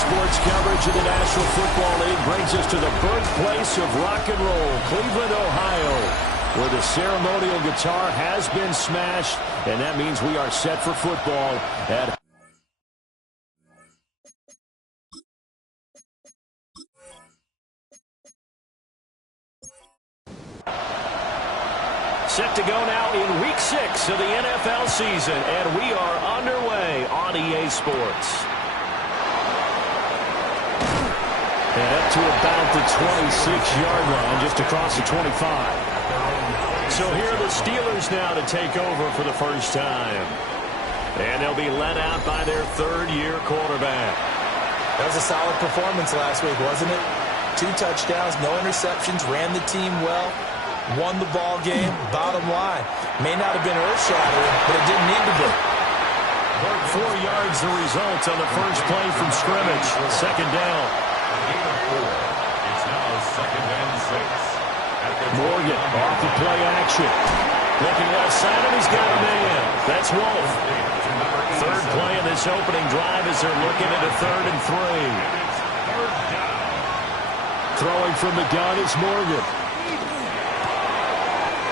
sports coverage of the National Football League brings us to the birthplace of rock and roll, Cleveland, Ohio, where the ceremonial guitar has been smashed, and that means we are set for football at set to go now in Week 6 of the NFL season, and we are underway on EA Sports. And up to about the 26-yard line, just across the 25. So here are the Steelers now to take over for the first time. And they'll be led out by their third-year quarterback. That was a solid performance last week, wasn't it? 2 touchdowns, no interceptions, ran the team well. Won the ball game, bottom line. May not have been earth-shattering, but it didn't need to be. 4 yards the result on the first play from scrimmage. Second down. It's now 2nd and 6. Morgan off the play action. Looking left side, and he's got a man. That's Wolf. Third play in this opening drive as they're looking at a 3rd and 3. Throwing from the gun is Morgan.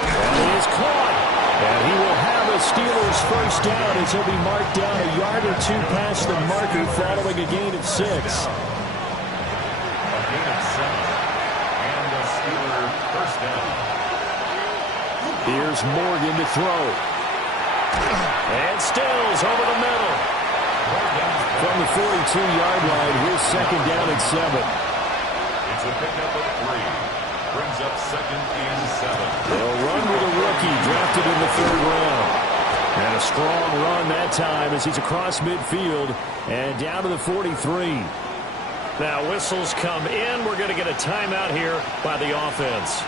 And he is caught. And he will have a Steelers first down as he'll be marked down a yard or 2 past the marker following a gain of 6. A gain of 7. And a Steeler first down. Here's Morgan to throw. And Stills over the middle. From the 42-yard line, here's 2nd down and 7. It's a pickup of 3. Brings up 2nd and 7. They'll run with a rookie drafted in the 3rd round. And a strong run that time as he's across midfield and down to the 43. Now whistles come in. We're going to get a timeout here by the offense.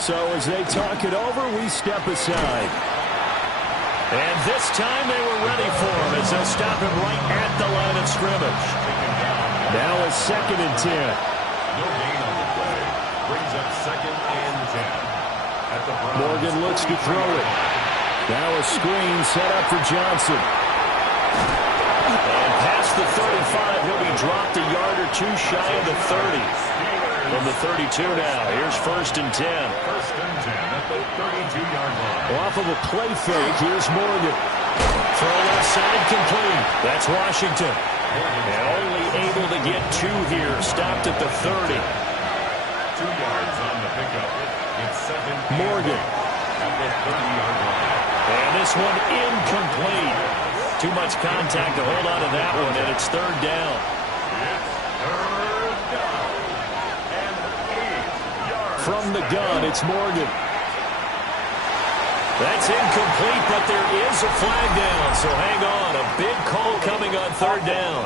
So as they talk it over, we step aside. And this time they were ready for him as they'll stop him right at the line of scrimmage. Now a 2nd and 10. No gain on the play. Brings up 2nd and 10. At the Browns. Morgan looks to throw it. Now a screen set up for Johnson. And past the 35, he'll be dropped a yard or 2 shy of the 30. From the 32 now, here's 1st and 10. 1st and 10 at the 32-yard line. Off of a play fake, here's Morgan. Throw left side complete. That's Washington. And only able to get 2 here. Stopped at the 30. 2 yards on the pickup. It's 2nd and Morgan. at the 30-yard line. And this one incomplete. Too much contact to hold on to that one, and it's 3rd down. It's 3rd down. And 8 yards. From the gun, it's Morgan. That's incomplete, but there is a flag down, so hang on. A big call coming on 3rd down.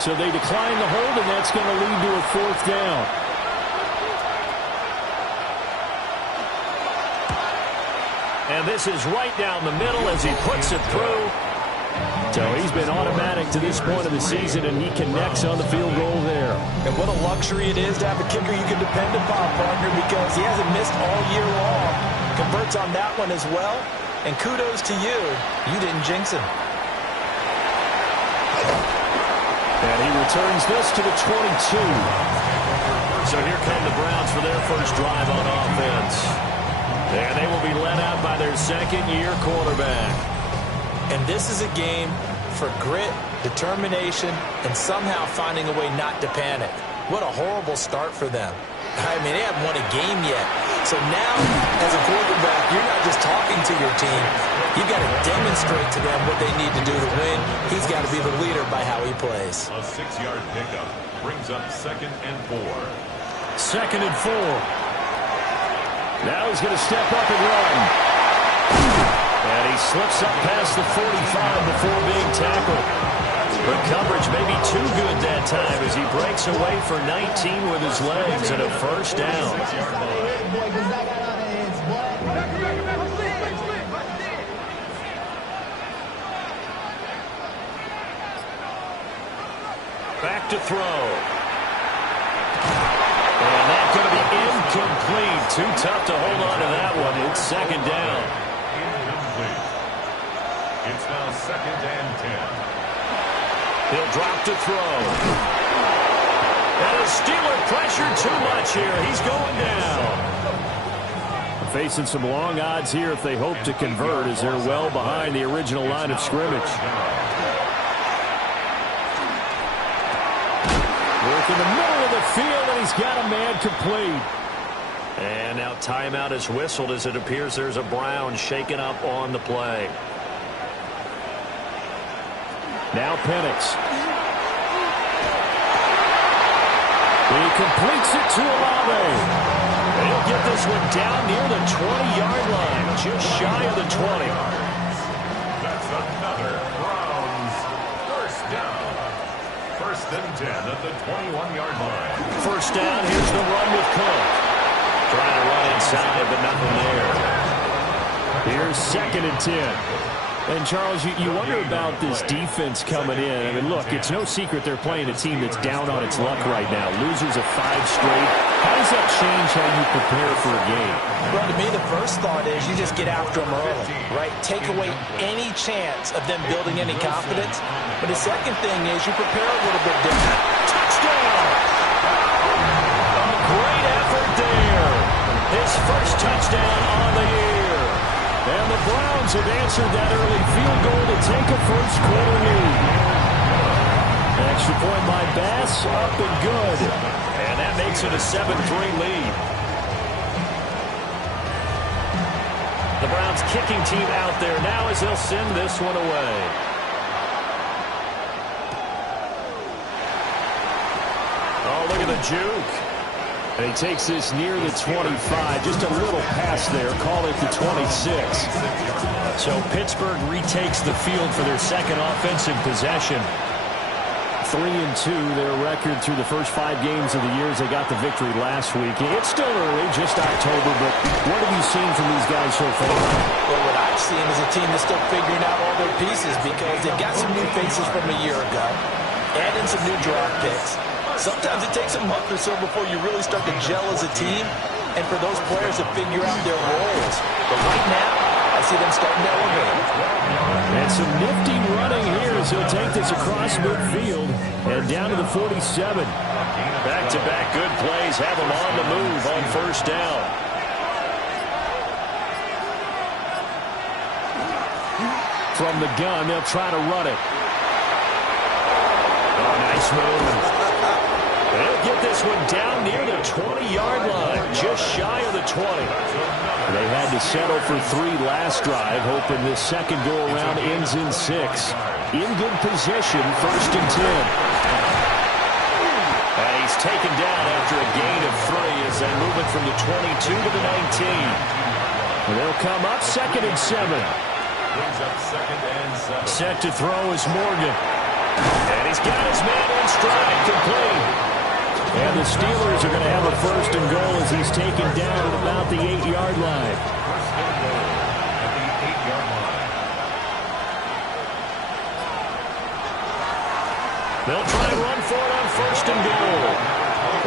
So they decline the hold, and that's going to lead to a 4th down. And this is right down the middle as he puts it through. So he's been automatic to this point of the season, and he connects on the field goal there. And what a luxury it is to have a kicker you can depend upon, partner, because he hasn't missed all year long. Converts on that one as well. And kudos to you. You didn't jinx him. And he returns this to the 22. So here come the Browns for their first drive on offense. And they will be led out by their 2nd-year quarterback. And this is a game for grit, determination, and somehow finding a way not to panic. What a horrible start for them. I mean, they haven't won a game yet. So now, as a quarterback, you're not just talking to your team. You've got to demonstrate to them what they need to do to win. He's got to be the leader by how he plays. A 6-yard pickup brings up 2nd and 4. 2nd and 4. Now he's going to step up and run. And he slips up past the 45 before being tackled. But coverage may be too good that time as he breaks away for 19 with his legs and a first down. Back to throw. And that's going to be incomplete. Too tough to hold on to that one. It's 2nd down. It's now 2nd and 10. He'll drop to throw. And the Steeler pressure too much here. He's going down. Facing some long odds here if they hope to convert, as they're well behind the original line of scrimmage. Work in the middle of the field, and he's got a man complete. And now timeout is whistled as it appears there's a Brown shaken up on the play. Now Penix. He completes it to Olave. He'll get this one down near the 20-yard line, just shy of the 20. That's another Browns first down. 1st and 10 at the 21-yard line. First down, here's the run with Cook. Trying to run inside, but nothing there. Here's 2nd and 10. And, Charles, you wonder about this defense coming in. I mean, look, it's no secret they're playing a team that's down on its luck right now. Losers of 5 straight. How does that change how you prepare for a game? Well, to me, the first thought is you just get after them early, right? Take away any chance of them building any confidence. But the second thing is you prepare a little bit different. Touchdown! A great effort there. His first touchdown on the year. And the Browns have answered that early field goal to take a first-quarter lead. Extra point by Bass, up and good. And that makes it a 7-3 lead. The Browns kicking team out there now as they'll send this one away. Oh, look at the juke. And he takes this near the 25. Just a little pass there. Call it the 26. So Pittsburgh retakes the field for their second offensive possession. 3-2, their record through the first 5 games of the year as they got the victory last week. It's still early, just October, but what have you seen from these guys so far? Well, what I've seen is a team that's still figuring out all their pieces because they've got some new faces from a year ago, add in some new draft picks. Sometimes it takes a month or so before you really start to gel as a team and for those players to figure out their roles. But right now, I see them starting to elevate. And some nifty running here as he'll take this across midfield and down to the 47. Back-to-back good plays have him on the move on first down. From the gun, they'll try to run it. Oh, nice move. They'll get this one down near the 20-yard line, just shy of the 20. They had to settle for 3 last drive, hoping this second go-around ends in 6. In good position, 1st and 10. And he's taken down after a gain of 3 as they move it from the 22 to the 19. And they'll come up 2nd and 7. Brings up 2nd and 7. Set to throw is Morgan. And he's got his man in stride, complete. And the Steelers are going to have a 1st and goal as he's taken down at about the 8-yard line. 1st and goal at the 8-yard line. They'll try and run for it on 1st and goal.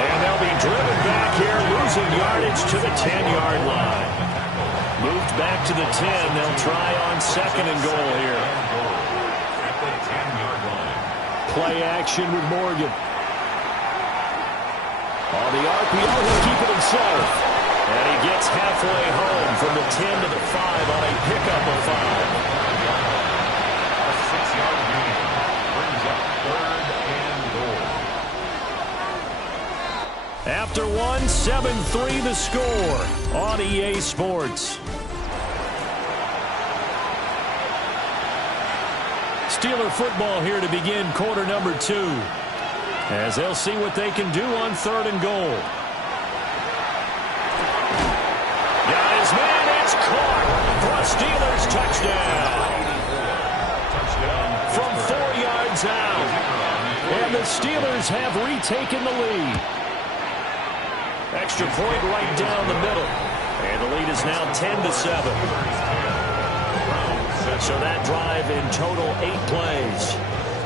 And they'll be driven back here, losing yardage to the 10-yard line. Moved back to the 10. They'll try on 2nd and goal here. At the 10-yard line. Play action with Morgan. On the RPO, he'll keep it himself. And he gets halfway home from the 10 to the 5 on a pickup of 5. A 6-yard gain brings up 3rd and goal. After 1, 7-3 the score on EA Sports. Steeler football here to begin quarter number 2. As they'll see what they can do on 3rd and goal. Got his man, it's caught for a Steelers touchdown. From 4 yards out. And the Steelers have retaken the lead. Extra point right down the middle. And the lead is now 10-7. So that drive in total 8 plays.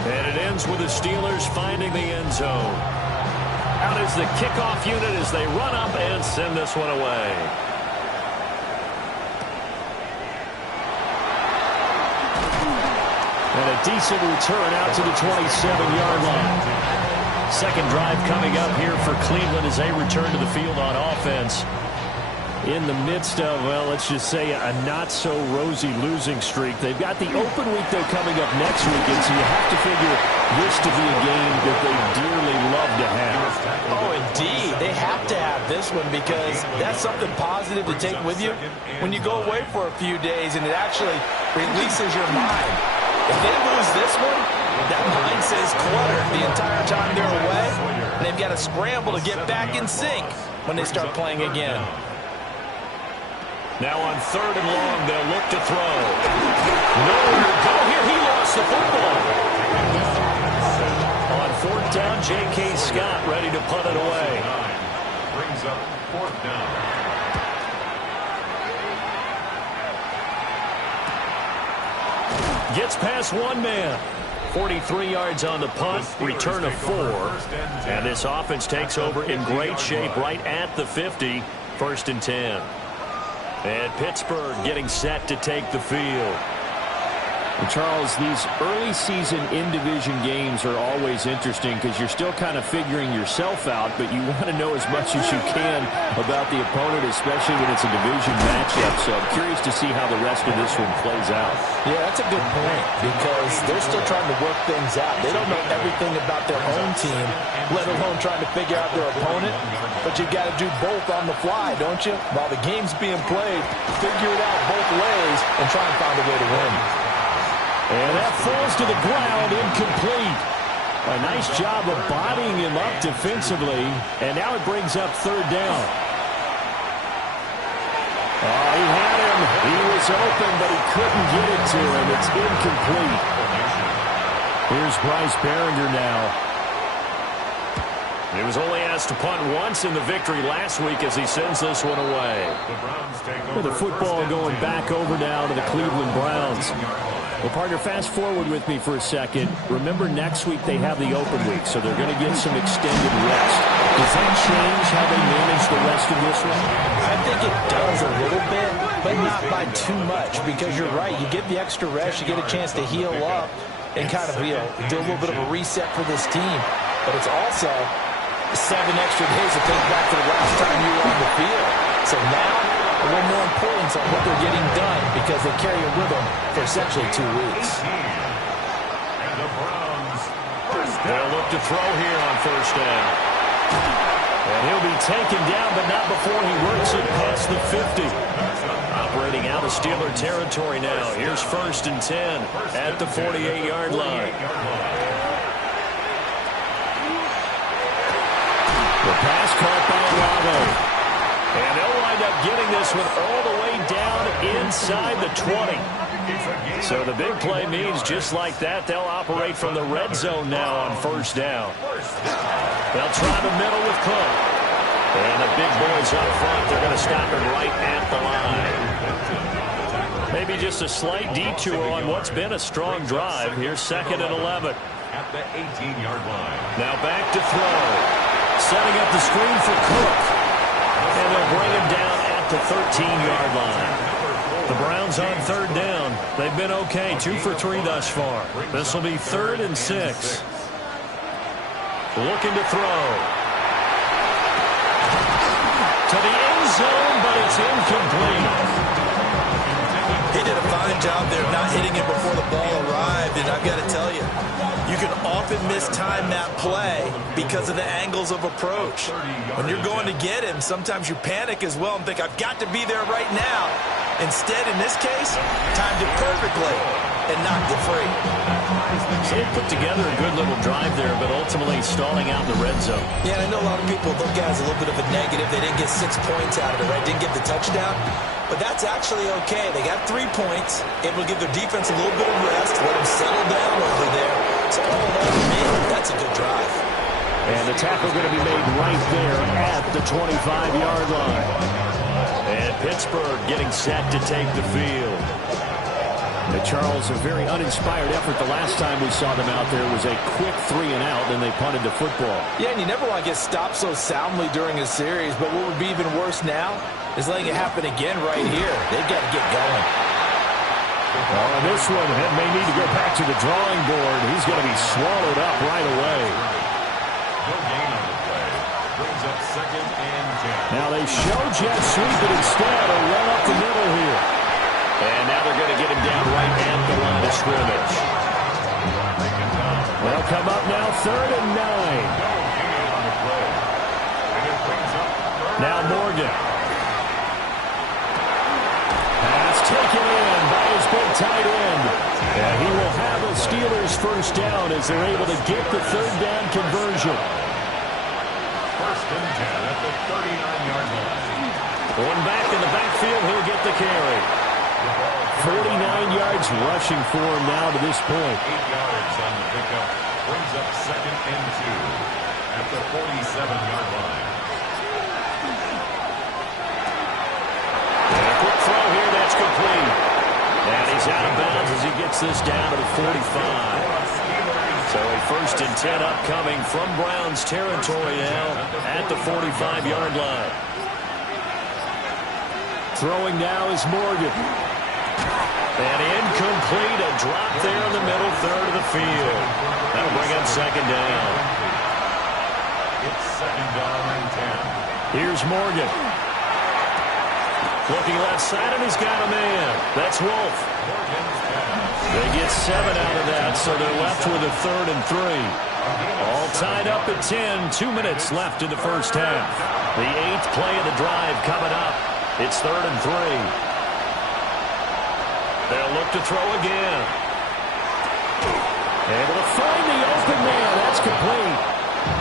And it ends with the Steelers finding the end zone. Out is the kickoff unit as they run up and send this one away. decent return out to the 27-yard line. Second drive coming up here for Cleveland as they return to the field on offense. In the midst of, well, let's just say a not-so-rosy losing streak. They've got the open week, though, coming up next weekend, so you have to figure this to be a game that they dearly love to have. Oh, indeed. They have to have this one because that's something positive to take with you when you go away for a few days, and it actually releases your mind. If they lose this one, that mind says cluttered the entire time they're away, and they've got to scramble to get back in sync when they start playing again. Now on 3rd and long, they'll look to throw. Nowhere to go here. He lost the football. On 4th down, J.K. Scott ready to punt it away. Brings up 4th down. Gets past one man. 43 yards on the punt, return of 4. And this offense takes over in great shape right at the 50. 1st and 10. And Pittsburgh getting set to take the field. And Charles, these early season in-division games are always interesting because you're still kind of figuring yourself out, but you want to know as much as you can about the opponent, especially when it's a division matchup. So I'm curious to see how the rest of this one plays out. Yeah, that's a good point because they're still trying to work things out. They don't know everything about their own team, let alone trying to figure out their opponent. But you've got to do both on the fly, don't you? While the game's being played, figure it out both ways and try and find a way to win. And that falls to the ground, incomplete. A nice job of bodying him up defensively. And now it brings up 3rd down. Oh, he had him. He was open, but he couldn't get it to him. It's incomplete. Here's Bryce Behringer now. He was only asked to punt once in the victory last week as he sends this one away. With the football going back over now to the Cleveland Browns. Well, partner, fast forward with me for a second. Remember, next week they have the open week, so they're going to get some extended rest. Does that change how they manage the rest of this one? I think it does a little bit, but not by too much, because you're right. You get the extra rest, you get a chance to heal up and kind of, do a little bit of a reset for this team. But it's also 7 extra days to think back to the last time you were on the field. So now, a little more importance on what they're getting done because they carry it with them for essentially 2 weeks. And the Browns, they'll look to throw here on 1st down. And he'll be taken down, but not before he works it past the 50. Operating out of Steeler territory now. Here's 1st and 10 at the 48-yard line. The pass caught by Olave. And they'll wind up getting this one all the way down inside the 20. So the big play means just like that, they'll operate from the red zone now on 1st down. They'll try the middle with Cook. And the big boys up front, they're going to stop him right at the line. Maybe just a slight detour on what's been a strong drive. Here's 2nd and 11. At the 18-yard line. Now back to throw. Setting up the screen for Cook. And they'll bring him down at the 13-yard line. The Browns on 3rd down. They've been okay, 2 for 3 thus far. This will be 3rd and 6. Looking to throw. To the end zone, but it's incomplete. He did a fine job there of not hitting it before the ball arrived, and I've got to tell you, you can often mistime that play because of the angles of approach. When you're going to get him, sometimes you panic as well and think, I've got to be there right now. Instead, in this case, timed it perfectly and knocked it free. So they put together a good little drive there, but ultimately stalling out in the red zone. Yeah, and I know a lot of people look at it as a little bit of a negative. They didn't get 6 points out of it, right? Didn't get the touchdown. But that's actually okay. They got 3 points. Able to give their defense a little bit of rest, let them settle down over there. So all in all, for me, that's a good drive. And the tackle going to be made right there at the 25-yard line. And Pittsburgh getting set to take the field. And Charles, a very uninspired effort the last time we saw them out there was a quick 3 and out, and they punted the football. Yeah, and you never want to get stopped so soundly during a series, but what would be even worse now is letting it happen again right here. They've got to get going. Oh, and this one may need to go back to the drawing board. He's going to be swallowed up right away. No gain on the play. Brings up 2nd and 10. Now they show jet sweep, but instead a run up the middle here. And now they're going to get him down right at the line of scrimmage. They'll come up now 3rd and 9. Now Morgan. Pass taken in by his big tight end. And he will have a Steelers first down as they're able to get the 3rd down conversion. 1st and 10 at the 39-yard line. One back in the backfield, he'll get the carry. 49 yards rushing for him now to this point. 8 yards on the pickup. Brings up 2nd and 2 at the 47-yard line. And a quick throw here, that's complete. And he's out of bounds as he gets this down to the 45. So a 1st and 10 upcoming from Browns territory now at the 45-yard line. Throwing now is Morgan. And incomplete, a drop there in the middle third of the field. That'll bring up 2nd down. It's 2nd down and 10. Here's Morgan. Looking left side, and he's got a man. That's Wolf. They get 7 out of that, so they're left with a 3rd and 3. All tied up at 10. 2 minutes left in the first half. The 8th play of the drive coming up. It's 3rd and 3. They'll look to throw again. Able to find the open man. That's complete.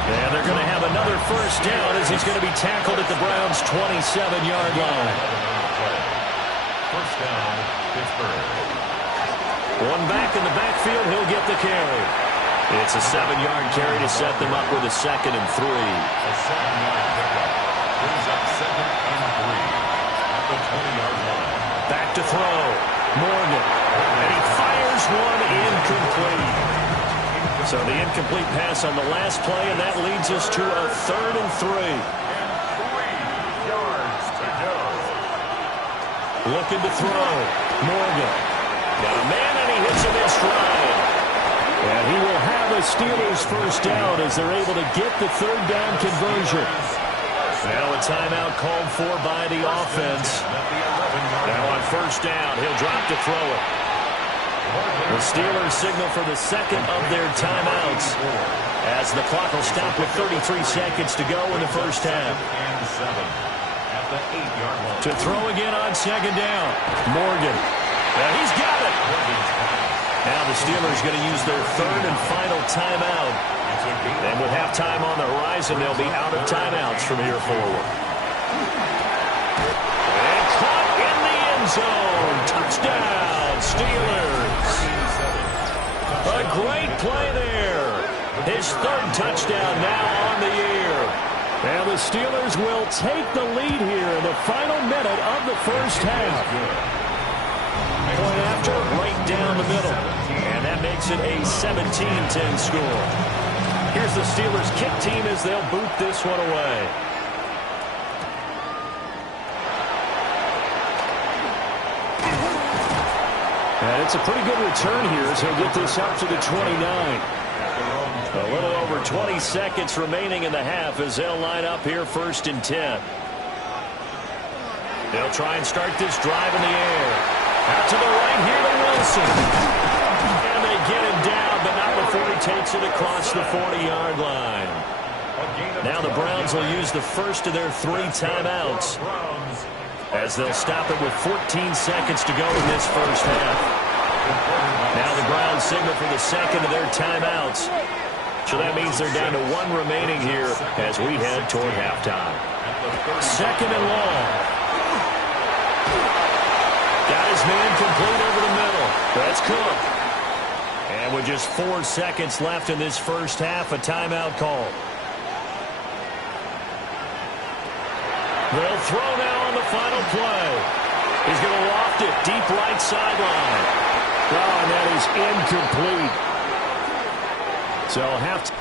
And they're going to have another first down as he's going to be tackled at the Browns' 27-yard line. First down, Pittsburgh. One back in the backfield, he'll get the carry. It's a 7-yard carry to set them up with a 2nd and 3. A 7-yard pickup. Brings up 2nd and 3 at the 20-yard line. Back to throw. Morgan. And he fires one incomplete. So the incomplete pass on the last play, and that leads us to a 3rd and 3. And 3 yards to go. Looking to throw. Morgan. Got a man, and he hits him in stride. And he will have a Steelers first down as they're able to get the 3rd down conversion. Now a timeout called for by the offense. Now on first down, he'll drop to throw it. The Steelers signal for the 2nd of their timeouts as the clock will stop with 33 seconds to go in the first half. To throw again on 2nd down. Morgan. Now he's got it. Now the Steelers going to use their 3rd and final timeout. And with halftime on the horizon, they'll be out of timeouts from here forward. And caught in the end zone. Touchdown, Steelers. A great play there. His 3rd touchdown now on the year. And the Steelers will take the lead here in the final minute of the first half. Point after, right down the middle. And that makes it a 17-10 score. Here's the Steelers kick team as they'll boot this one away. And it's a pretty good return here as he'll get this up to the 29. A little over 20 seconds remaining in the half as they'll line up here 1st and 10. They'll try and start this drive in the air. Out to the right here to Wilson. And they get him down, but not before he takes it across the 40-yard line. Now the Browns will use the first of their 3 timeouts as they'll stop it with 14 seconds to go in this first half. Now the Browns signal for the 2nd of their timeouts. So that means they're down to 1 remaining here as we head toward halftime. 2nd and long. Got his man complete over the middle. That's Cook. And with just 4 seconds left in this first half, a timeout call. They'll throw now on the final play. He's going to loft it deep right sideline. Oh, and that is incomplete. So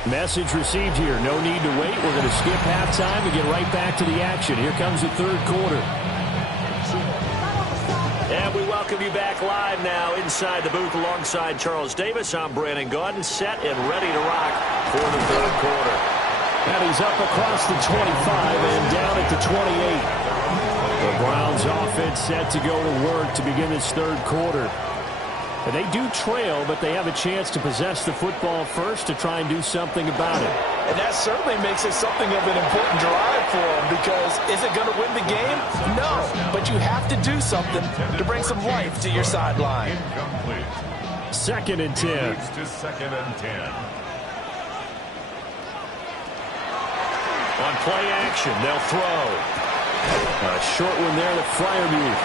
message received here. No need to wait. We're going to skip halftime and get right back to the action. Here comes the 3rd quarter. And we welcome welcome you back live now inside the booth alongside Charles Davis. I'm Brandon Gaudin, set and ready to rock for the third quarter. And he's up across the 25 and down at the 28. The Browns offense set to go to work to begin this third quarter. And they do trail, but they have a chance to possess the football first to try and do something about it. And that certainly makes it something of an important drive for them, because is it going to win the game? No, but you have to do something to bring some life to your sideline. Incomplete. 2nd and 10. Moves to 2nd and 10. On play action, they'll throw. A short one there to Freiermuth.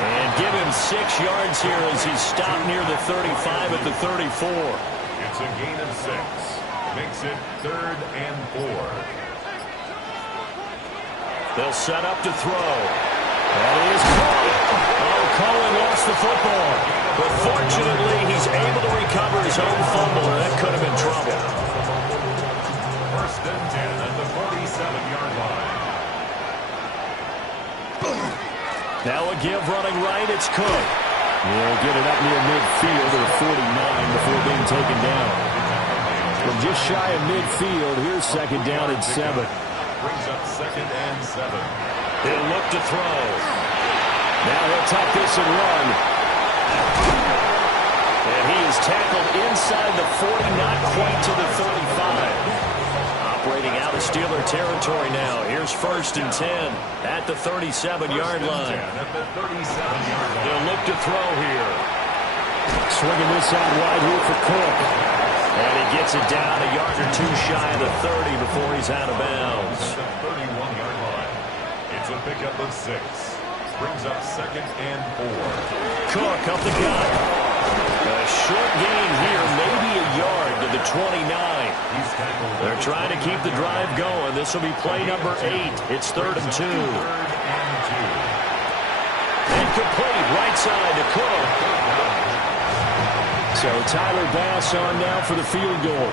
And give him 6 yards here as he's stopped near the 35 at the 34. It's a gain of 6. Makes it 3rd and 4. They'll set up to throw. That is Cohen. Oh, Cohen lost the football. But fortunately, he's able to recover his own fumble, or that could have been trouble. 1st and 10 at the 47-yard line. Now a give running right, it's Cook. He'll get it up near midfield or 49 before being taken down. From just shy of midfield, here's 2nd down and 7. Brings up 2nd and 7. He'll look to throw. Now he'll tuck this and run. And he is tackled inside the 40, not quite to the 35. Operating out of Steeler territory now. Here's 1st and 10 at the 37-yard line. They'll look to throw here. Swinging this out wide here for Cook. And he gets it down a yard or 2 shy of the 30 before he's out of bounds. At the 31-yard line. It's a pickup of 6. Brings up 2nd and 4. Cook up the gut. A short gain here, maybe a yard to the 29. They're trying to keep the drive going. This will be play number 8. It's 3rd and 2. And complete right side to Cook. So Tyler Bass on now for the field goal.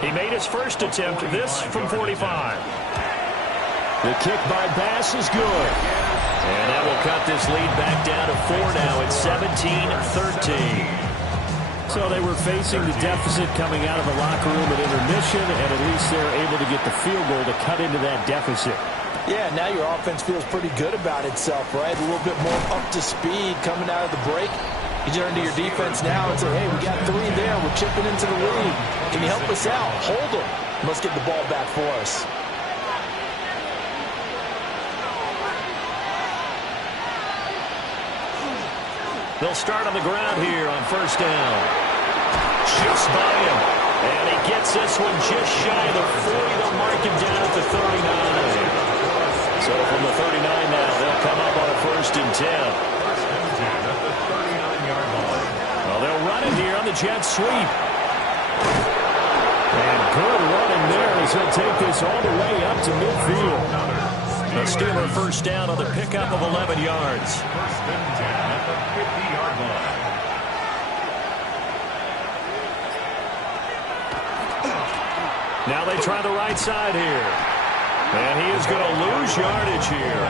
He made his first attempt, this from 45. The kick by Bass is good. And that will cut this lead back down to 4 now. It's 17-13. So they were facing the deficit coming out of the locker room at intermission, and at least they're able to get the field goal to cut into that deficit. Yeah, now your offense feels pretty good about itself, right? A little bit more up to speed coming out of the break. You turn to your defense now and say, hey, we got 3 there. We're chipping into the lead. Can you help us out? Hold them. Let's get the ball back for us. They'll start on the ground here on 1st down. Just by him. And he gets this one just shy of the 40. They'll mark him down at the 39. So from the 39 now, they'll come up on a 1st and 10. 1st and 10 at the 39-yard line. Well, they'll run it here on the jet sweep. And good running there as he'll take this all the way up to midfield. A Steeler 1st down on the pickup of 11 yards. 1st and 10 at the 50-yard line. Now they try the right side here. And he is going to lose yardage here.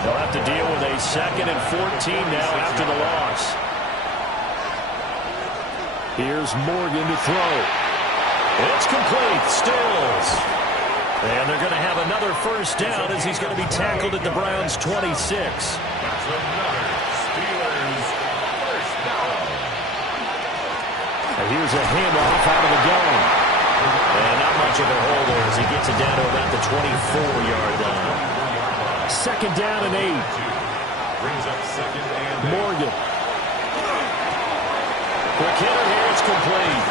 They'll have to deal with a 2nd and 14 now after the loss. Here's Morgan to throw. It's complete. Stills. And they're going to have another 1st down as he's going to be tackled at the Browns' 26. That's another Steelers 1st down. And here's a handoff out of the gun. And not much of a hole there as he gets it down to about the 24-yard line. 2nd down and 8. Brings up 2nd and 8. Morgan. Quick hitter here. It's complete.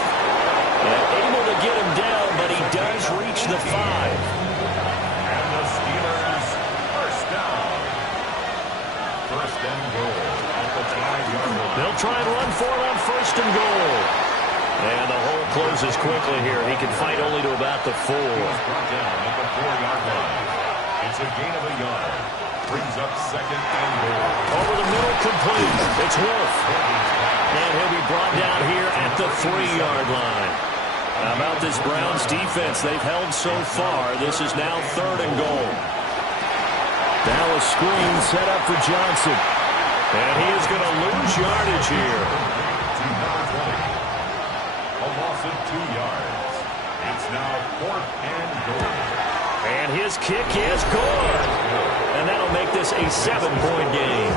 And able to get him down, but he does reach the 5. And the Steelers 1st down. 1st and goal at the 5-yard line. They'll try and run for it on 1st and goal. And the hole closes quickly here. He can fight only to about the 4. He's brought down at the 4-yard line. It's a gain of a yard. Brings up 2nd and goal. Over the middle, complete. It's Wolf. And he'll be brought down here at the 3-yard line. How about this Browns defense? They've held so far. This is now 3rd and goal. Now a screen set up for Johnson. And he is going to lose yardage here. To number 20. A loss of 2 yards. It's now 4th and goal. And his kick is good. And that'll make this a 7-point game.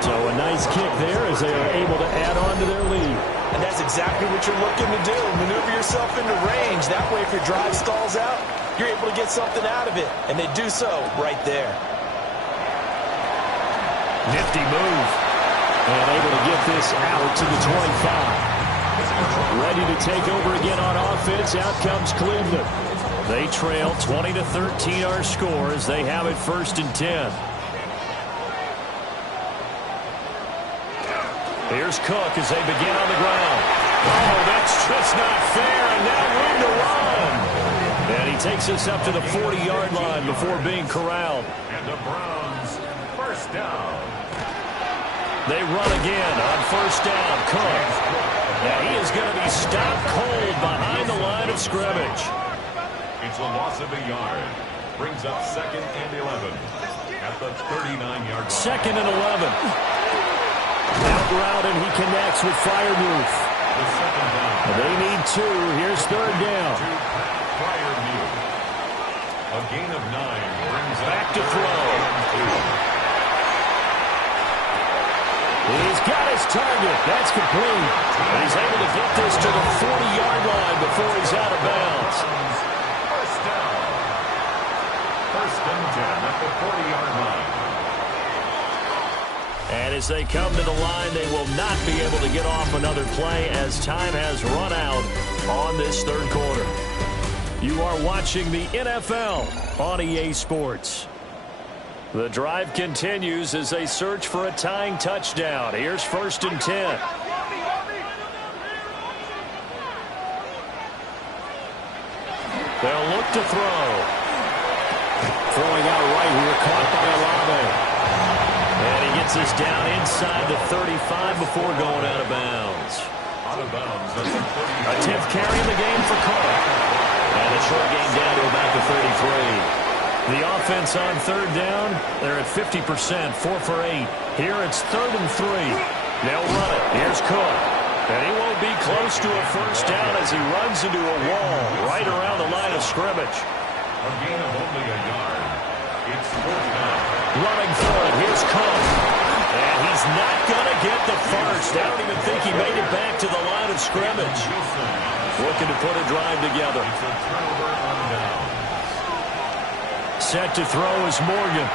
So a nice kick there as they are able to add on to their lead. And that's exactly what you're looking to do. Maneuver yourself into range. That way, if your drive stalls out, you're able to get something out of it. And they do so right there. Nifty move. And able to get this out to the 25. Ready to take over again on offense. Out comes Cleveland. They trail 20-13 our score as they have it 1st and 10. Here's Cook as they begin on the ground. Oh, that's just not fair, and now room to run. And he takes us up to the 40-yard line before being corralled. And the Browns, 1st down. They run again on 1st down. Cook. Now he is going to be stopped cold behind the line of scrimmage. It's a loss of a yard. Brings up 2nd and 11 at the 39-yard line. 2nd and 11. Out route, and he connects with Freiermuth. The 2nd down. They need 2. Here's 3rd down. To Freiermuth. A gain of 9 brings Back to up throw. 3rd and 2. He's got his target. That's complete. And he's able to get this to the 40-yard line before he's out of bounds. 1st down. 1st and 10 at the 40-yard line. And as they come to the line, they will not be able to get off another play as time has run out on this 3rd quarter. You are watching the NFL on EA Sports. The drive continues as they search for a tying touchdown. Here's 1st and 10. They'll look to throw. Throwing out right here, caught by Olave. And he gets us down inside the 35 before going out of bounds. Out of bounds at the 30. A 10th carry in the game for Cook. And a short game down to about the 33. The offense on 3rd down, they're at 50%, 4 for 8. Here it's 3rd and 3. They'll run it. Here's Cook. And he won't be close to a 1st down as he runs into a wall right around the line of scrimmage. A gain of only a yard. It's 4th down. Running for it. Here's Cook. And he's not going to get the first. I don't even think he made it back to the line of scrimmage. Looking to put a drive together. It's a turnover on downs. Set to throw is Morgan.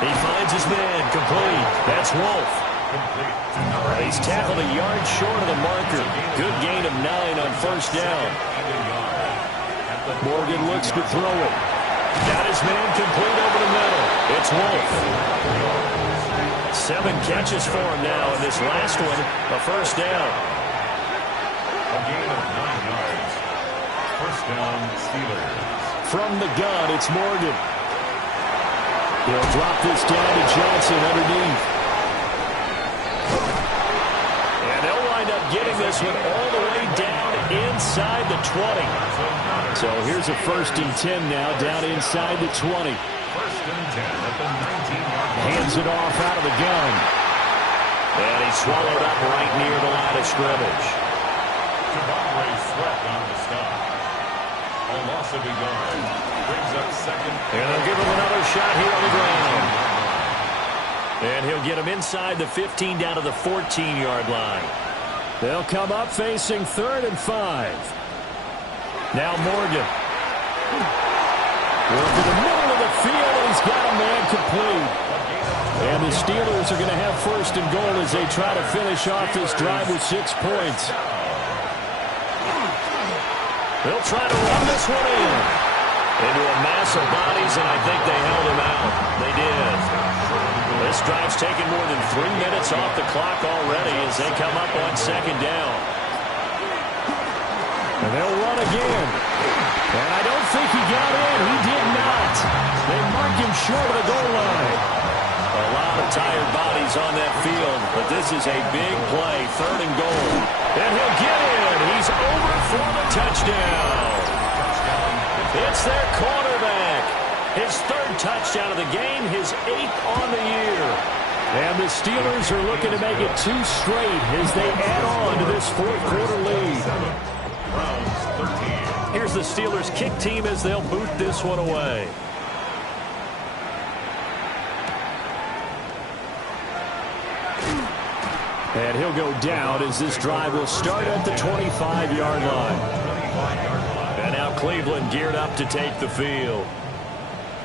He finds his man. Complete. That's Wolf. Complete to number 8. He's tackled a yard short of the marker. Good gain of 9 on 1st down. And a yard. At the Morgan looks to throw it. Got his man complete over the middle. It's Wolf. 7 catches for him now, and this last one, a 1st down. A gain of 9 yards. 1st down, Steelers. From the gun, it's Morgan. He'll drop this down to Johnson underneath. And they'll wind up getting this one all the way down inside the 20. So here's a 1st and 10 now, down inside the 20. 1st and 10 at the 19-yard line. Hands it off out of the gun. And he's swallowed up right near the line of scrimmage. Devontae swept on the stop. A loss of a yard. Brings up 2nd. And they'll give him another shot here on the ground. And he'll get him inside the 15 down to the 14-yard line. They'll come up facing 3rd and 5. Now Morgan. Work to the middle of the field, and he's got a man complete. And the Steelers are going to have 1st and goal as they try to finish off this drive with 6 points. They'll try to run this one in. Into a mass of bodies, and I think they held him out. They did. This drive's taken more than 3 minutes off the clock already as they come up on 2nd down. And they'll run again. And I don't think he got in. He did not. They mark him short of the goal line. A lot of tired bodies on that field, but this is a big play, 3rd and goal. And he'll get in. He's over for the touchdown. It's their quarterback. His third touchdown of the game, his 8th on the year. And the Steelers are looking to make it 2 straight as they add on to this fourth-quarter lead. Browns 13. Here's the Steelers kick team as they'll boot this one away. And he'll go down as this drive will start at the 25-yard line. And now Cleveland geared up to take the field.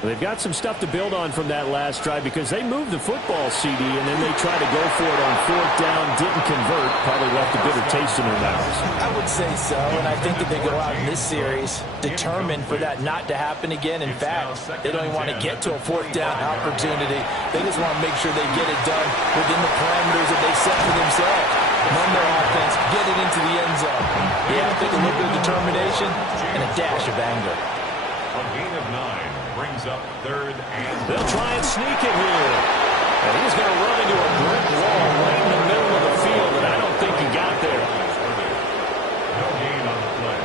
They've got some stuff to build on from that last drive because they moved the football, CD, and then they tried to go for it on 4th down, didn't convert, probably left a bitter taste in their mouths. I would say so, and I think that they go out in this series determined for that not to happen again. In fact, they don't even want to get to a 4th down opportunity. They just want to make sure they get it done within the parameters that they set for themselves. Run their offense, get it into the end zone. Yeah, I think a little bit of determination and a dash of anger. A gain of 9 brings up 3rd and they'll try and sneak it here. And he's going to run into a brick wall right in the middle of the field, and I don't think he got there. no gain on the play.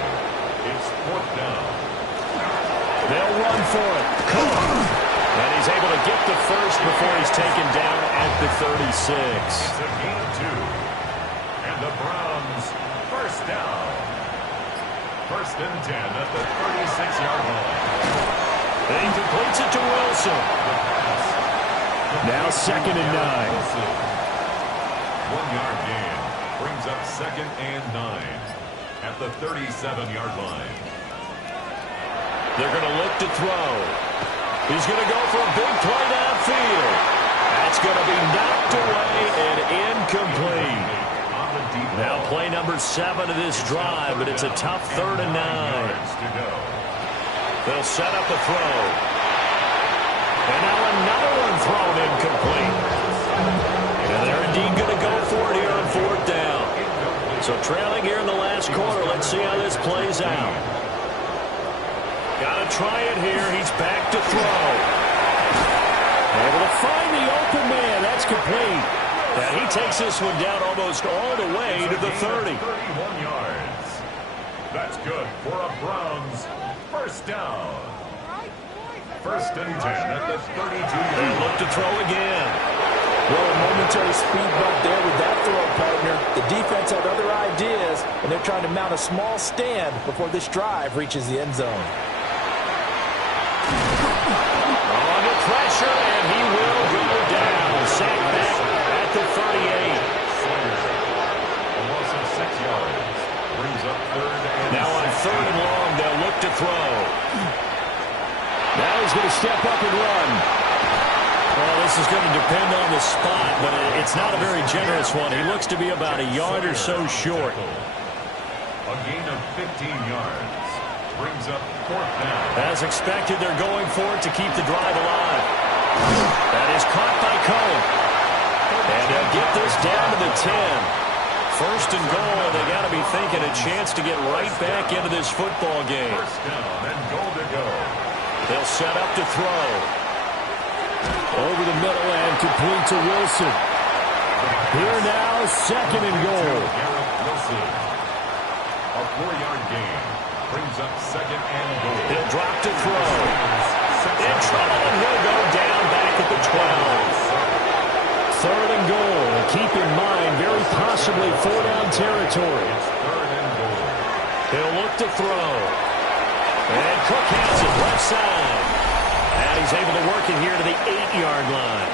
It's 4th down. They'll run for it. And he's able to get the first before he's taken down at the 36. It's a gain of 2. And the Browns, 1st down. 1st and 10 at the 36-yard line. He completes it to Wilson. Now 2nd and 9. 1-yard gain brings up 2nd and 9 at the 37-yard line. They're going to look to throw. He's going to go for a big play downfield. That's going to be knocked away and incomplete. Now play number 7 of this drive, but it's a tough 3rd and 9. They'll set up a throw. And now another one thrown incomplete. And they're indeed going to go for it here on 4th down. So trailing here in the last quarter. Let's see how this plays out. Got to try it here. He's back to throw. Able to find the open man. That's complete. And he takes this one down almost all the way to the 30. 31 yards. That's good for a Browns 1st down. 1st and 10 at the 32-yard line. Look to throw again. Well, a momentary speed bump there with that throw, partner. The defense had other ideas, and they're trying to mount a small stand before this drive reaches the end zone. Under pressure, and he will go down. Sacked back at the 38. A loss of 6 yards brings up 3rd and now on 3rd and long, they'll look to throw. Now he's going to step up and run. Well, this is going to depend on the spot, but it's not a very generous one. He looks to be about a yard or so short. A gain of 15 yards brings up 4th down. As expected, they're going for it to keep the drive alive. That is caught by Cohen. And they'll get this down to the 10. 1st and goal, they got to be thinking a chance to get right back into this football game. 1st down and goal to go. They'll set up to throw. Over the middle and complete to Wilson. Here now, 2nd and goal. Wilson. A 4-yard gain brings up 2nd and goal. He'll drop to throw. In trouble, and he'll go down back at the 12. 3rd and goal. Keep in mind, very possibly 4-down territory. 3rd and goal. He'll look to throw. And Cook has it left side. And he's able to work it here to the 8-yard line.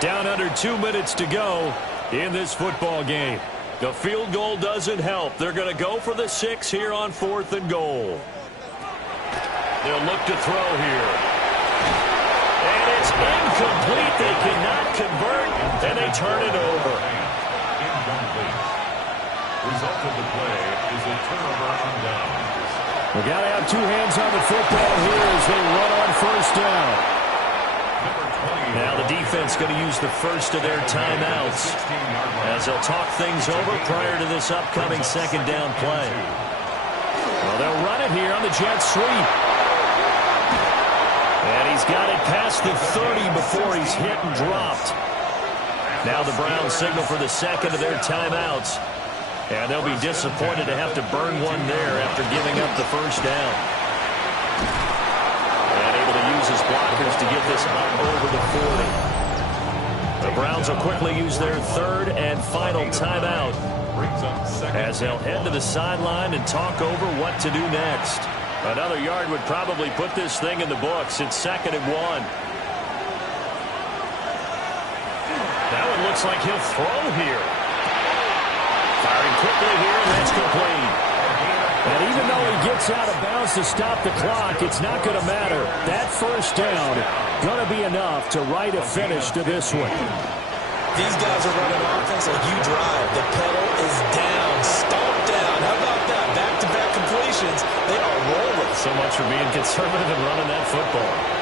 Down under 2 minutes to go in this football game. The field goal doesn't help. They're going to go for the 6 here on 4th and goal. They'll look to throw here. And it's incomplete. They cannot convert, and they turn it over. Incomplete. Result of the play is a turnover on downs. We got to have 2 hands on the football here as they run on 1st down. Now the defense going to use the first of their timeouts as they'll talk things over prior to this upcoming 2nd down play. Well, they'll run it here on the jet sweep. And he's got it past the 30 before he's hit and dropped. Now the Browns signal for the 2nd of their timeouts. And they'll be disappointed to have to burn one there after giving up the 1st down. And able to use a Packers to get this up over the 40. The Browns will quickly use their third and final timeout as they'll head to the sideline and talk over what to do next. Another yard would probably put this thing in the books. It's 2nd and 1. That one looks like he'll throw here. Firing quickly here, and that's complete. And even though he gets out of bounds to stop the clock, it's not going to matter. That first down going to be enough to write a finish to this one. These guys are running offense like you drive. The pedal is down, stomp down. How about that? Back-to-back completions. They are rolling. So much for being conservative and running that football.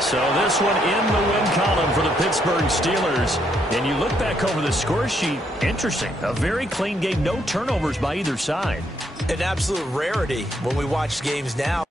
So this one in the win column for the Pittsburgh Steelers. And you look back over the score sheet, interesting. A very clean game, no turnovers by either side. An absolute rarity when we watch games now.